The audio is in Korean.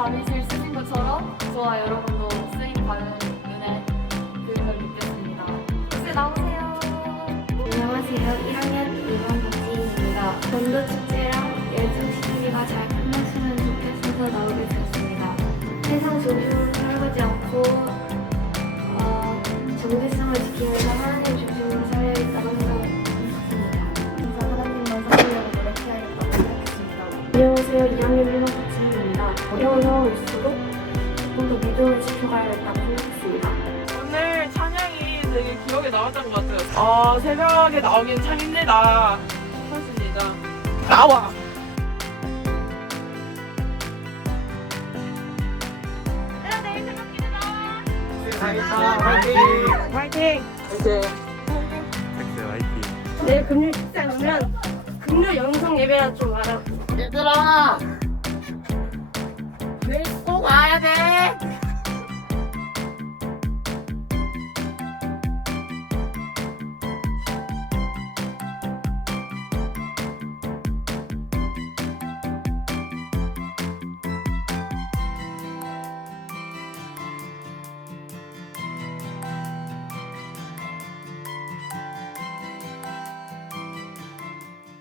밤이슬 쓰신 것처럼 저와 여러분도 쓰임 가는 눈에 그걸 느꼈습니다. 혹시 나오세요. 안녕하세요. 1학년 2반 박지인입니다. 전도 축제랑 열중 시즌이가 잘 끝났으면 좋겠어서 나오게 되었습니다. 세상 중심으로 살아가지 않고 어, 정체성을 지키면서 하나님 중심으로 살려야겠다고 생각했습니다. 그래서 하나님만 살리려고 노력해야겠다고 생각했습니다. 안녕하세요. 2학년 1반 박지인입니다. 어려운 상황일수록 조금 더 믿음을 지켜가야겠다고 생각했습니다. 오늘 찬양이 되게 기억에 남았던 것 같아요. 아, 새벽에 나오긴 참 힘들다. 싶었습니다. 나와! 화이팅! 이제 내일 금요일 축제 오면 금요 영성 예배라 좀 알아. 얘들아!